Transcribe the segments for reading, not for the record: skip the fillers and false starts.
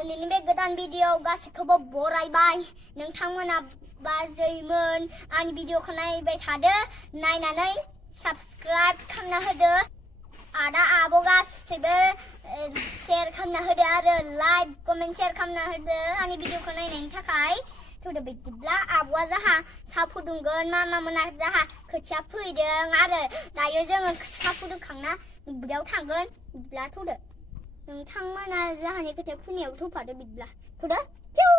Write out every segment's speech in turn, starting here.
दिनैनि बे गोदान भिडिअ गासैखौबो बरायबाय नोंथांमोना बाजैमोन आंनि भिडिअखौ नायबाय थादो नायनानै साबस्क्राइब खालामना होदो आदा आब' गासैबो शेयार खालामना होदो आरो लाइक कमेन्ट शेयार खालामना होदो आंनि भिडिअखौ नायनायनि थाखाय थौदो बिदिब्ला आब'आ जाहा सा फुदुंगोन मामा मोना जाहा खोथिया फैदों आरो दायो जोङो सा फुदुंखांना बेयाव थांगोन बिदिब्ला थौदो नोंथांमोना जाहानि खोथिया फुनायाव थौफादो बिदिब्ला थौदो चिउ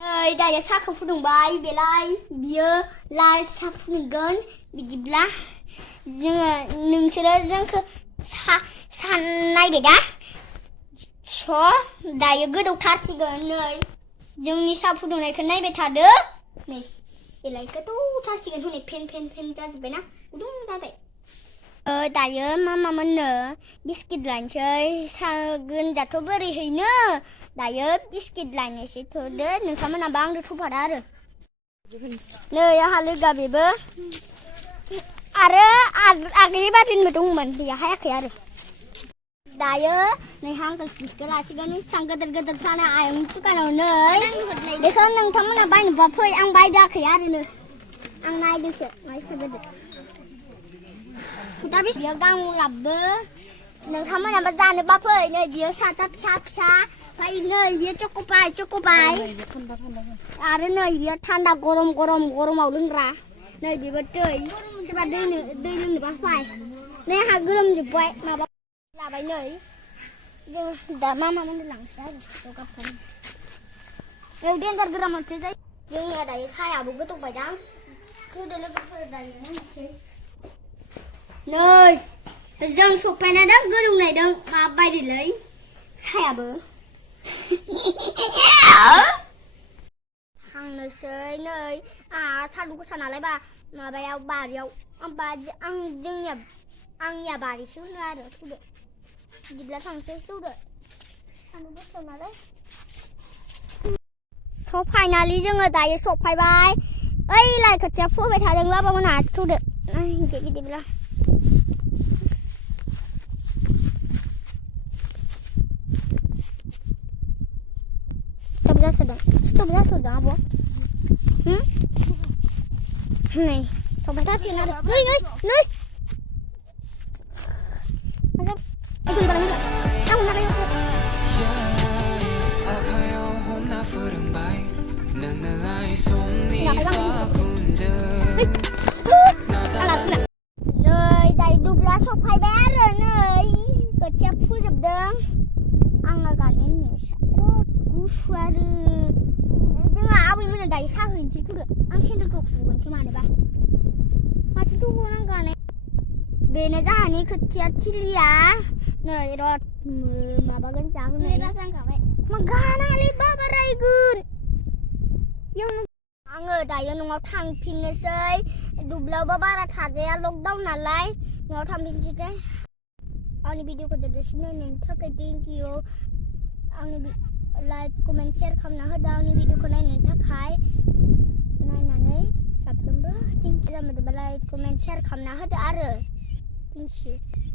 नै दायो साखौ फुदुंबाय बेलाय बियो लाल सा फुदुंगोन बिदिब्ला जोङो नोंसोरो जोंखौ सा नायबाय दा स' दायो गोदौथारसिगोन नै जोंनि सा फुदुंनायखौ नायबाय थादो नै बेलाय गोदौथारसिगोन हनै फेन फेन फेन जाजोब्बायना गुदुं जाबाय दायो मामा मोननो बिस्किट लायनोसै सा गोनजाथ' बोरै हैनो दायो बिस्किट लायनोसै थोदो नोंथांमोनाबा आंजों थफादा आरो नै आंहा लोगोआ बेबो आरो आगोलनि बादिनो दंमोन बेयो हायाखै आरो दायो नै हांगोल बिस्किट लासिगोन इसां गोदोर गोदोर फानो आयंनि दुखानाव नै बेखौ नोंथांमोना बायनोबा फै आं बायदाखै आरो नै आं नायदोंसो मायसे गोदोर दा बियो गां लाबो नोंथांमोनाबा जानोबा फै नै बियो साथा फिसा फिसा ओमफ्राय नै बियो चक'पाइ आरो नै बियो थान्दा गरम गरमाव लोंग्रा नै बेबो दै सोरबा दै लोंनोबा फै नै आंहा गोलोमजोब्बाय माबा लाबाय नै जों दा मामा मोननो लांसै आरो औ देन्जार गोरा मोनसे जायो जोंनिया दायो सायाबो गोदौबायदां गोदो लोगोफोर दायो नायनोसै नै जों सफैना दा गोदौनायदों माबायदिलै सायाबो थांनोसै नै आंहा सान्दुं गोसा नालाय माबायाव बारियाव आंनिया बारिसो होनो आरो थौदो बिदिब्ला थांसै थौदो सान्दुं गोसा नालाय स' फाइनालि जोङो दायो सफैबाय ओइलाय खोथिया फोबाय थादों बाबामोनहा थौदो नायनोसै बिदिब्ला Stop जाथ'दों आब' नै सफाय थासिगोन आरो नै दायो दुब्ला सफायबाय आरो नै खोथिया फुजोबदों आङो गायनाय गुसु आरो जोंहा आबैमोना दायो साहा हैनोसै थौदो आं सेन्देलखौ खुगोनसो मानोबा माथो दंनांगौआनो बेनो जाहानि खोथिया थिलिया नै र' माबागोन जागोन मा गानालै बाबा रायगोन बेयावनो आङो दायो न'आव थांफिननोसै दुब्लियावबो बारा थाजाया लकडाउन नालाय न'आव थांफिननोसै आंनि भिडिअखौ जोबजासिम नायनायनि थाखाय थेंक इउ आंनि लाइक कमेन्ट शेयार खालामना होदो आंनि भिडिअखौ नायनायनि थाखाय नायनानै साफ्रोमबो thank you like comment share खालामना होदो आरो थेंक इउ